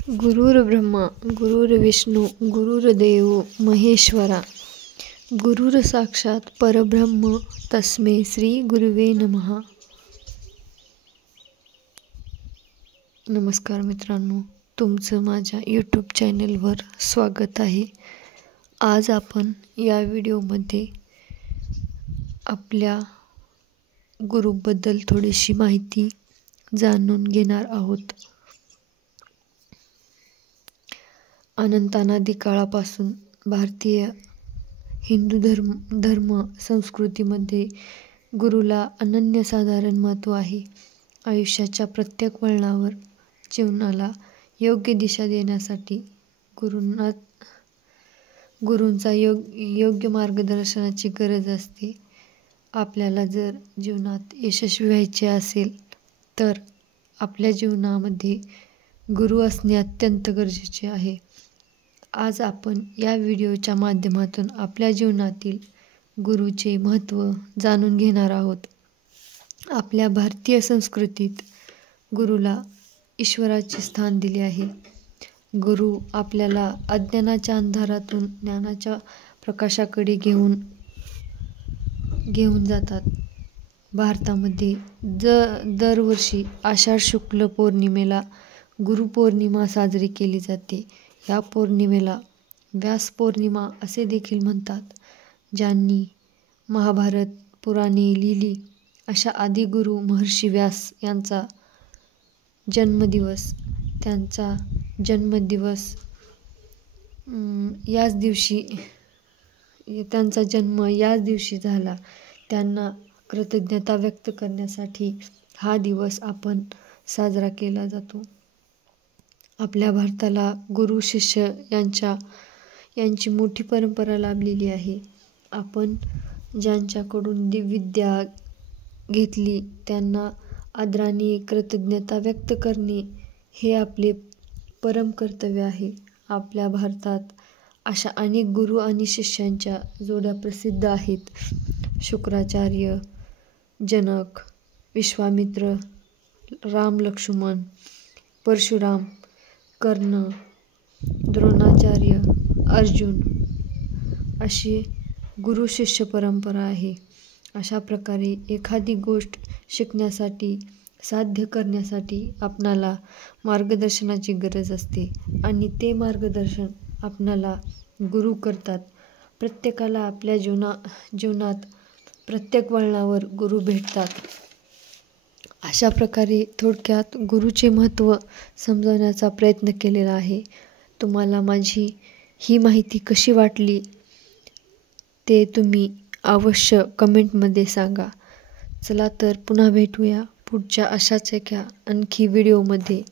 गुरुर्ब्रह्मा गुरुर्विष्णू गुरुर्देव महेश्वरा गुरुर साक्षात परब्रह्म तस्मै श्री गुरुवे नमः. नमस्कार मित्रांनो, तुमचं माझ्या यूट्यूब चॅनलवर स्वागत आहे. आज आपण या व्हिडिओमध्ये आपल्या गुरुबद्दल थोडीशी माहिती जाणून घेणार आहोत. अनंतानादी काळापासून भारतीय हिंदू धर्म संस्कृतीमध्ये गुरुला अनन्यसाधारण महत्त्व आहे. आयुष्याच्या प्रत्येक वळणावर जीवनाला योग्य दिशा देण्यासाठी गुरूंचा योग्य मार्गदर्शनाची गरज असते. आपल्याला जर जीवनात यशस्वी व्हायचे असेल तर आपल्या जीवनामध्ये गुरु असणे अत्यंत गरजेचे आहे. आज आपण या व्हिडिओच्या माध्यमातून आपल्या जीवनातील गुरुचे महत्त्व जाणून घेणार आहोत. आपल्या भारतीय संस्कृतीत गुरुला ईश्वराचे स्थान दिले आहे. गुरु आपल्याला अज्ञानाच्या अंधारातून ज्ञानाच्या प्रकाशाकडे घेऊन जातात. भारतामध्ये दरवर्षी आषाढ शुक्ल पौर्णिमेला गुरुपौर्णिमा साजरी केली जाते. या पौर्णिमेला व्यास पौर्णिमा असे देखील म्हणतात. ज्यांनी महाभारत पुराणे लिहिली अशा आदिगुरु महर्षी व्यास यांचा जन्मदिवस त्यांचा जन्म याच दिवशी झाला. त्यांना कृतज्ञता व्यक्त करण्यासाठी हा दिवस आपण साजरा केला जातो. आपल्या भारताला गुरु शिष्य यांची मोठी परंपरा लाभलेली आहे. आपण ज्यांच्याकडून विद्या घेतली त्यांना आदराने कृतज्ञता व्यक्त करणे हे आपले परम कर्तव्य आहे. आपल्या भारतात अशा अनेक गुरु आणि शिष्यांच्या जोड्या प्रसिद्ध आहेत. शुक्राचार्य, जनक, विश्वामित्र, राम लक्ष्मण, परशुराम, कर्ण, द्रोणाचार्य, अर्जुन अशी गुरु शिष्य परंपरा आहे. अशा प्रकारे एखादी गोष्ट शिकण्यासाठी साध्य करण्यासाठी आपणाला मार्गदर्शनाची गरज असते आणि ते मार्गदर्शन आपणाला गुरु करतात. प्रत्येकाला आपल्या जीवनात प्रत्येक वळणावर गुरु भेटतात. अशा प्रकारे थोडक्यात गुरुचे महत्त्व समजवण्याचा प्रयत्न केलेला आहे. तुम्हाला माझी ही माहिती कशी वाटली ते तुम्ही अवश्य कमेंटमध्ये सांगा. चला तर पुन्हा भेटूया पुढच्या अशाच एका आणखी व्हिडिओमध्ये.